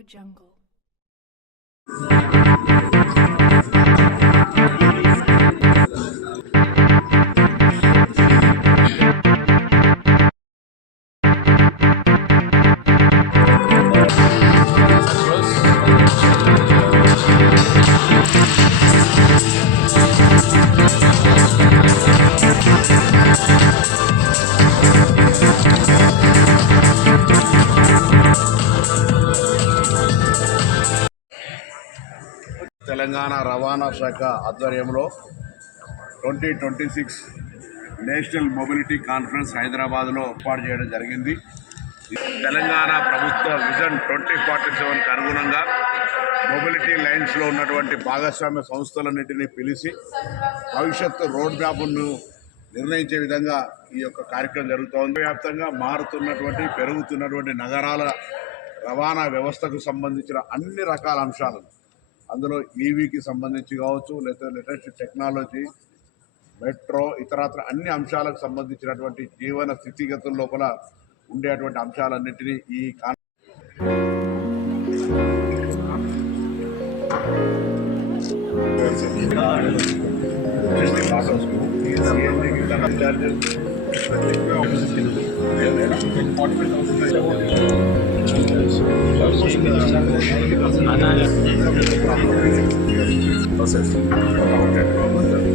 AudioJungle. Telangana రవాణా శాఖ ఆధ్వర్యంలో 2026 నేషనల్ మొబిలిటీ కాన్ఫరెన్స్ హైదరాబాద్లో ఏర్పాటు చేయడం జరిగింది. తెలంగాణ ప్రభుత్వ విజన్ 2047కు అనుగుణంగా మొబిలిటీ లైన్స్లో ఉన్నటువంటి భాగస్వామ్య సంస్థలన్నింటినీ పిలిచి భవిష్యత్తు రోడ్ మ్యాప్ను నిర్ణయించే విధంగా ఈ యొక్క కార్యక్రమం జరుగుతోంది. వ్యాప్తంగా పెరుగుతున్నటువంటి నగరాల రవాణా వ్యవస్థకు సంబంధించిన అన్ని రకాల అంశాలను, అందులో ఈవీకి సంబంధించి కావచ్చు, లేదా లేటెస్ట్ టెక్నాలజీ, మెట్రో, ఇతరత్ర అన్ని అంశాలకు సంబంధించినటువంటి జీవన స్థితిగతుల లోపల ఉండేటువంటి అంశాలన్నింటినీ ఈ process.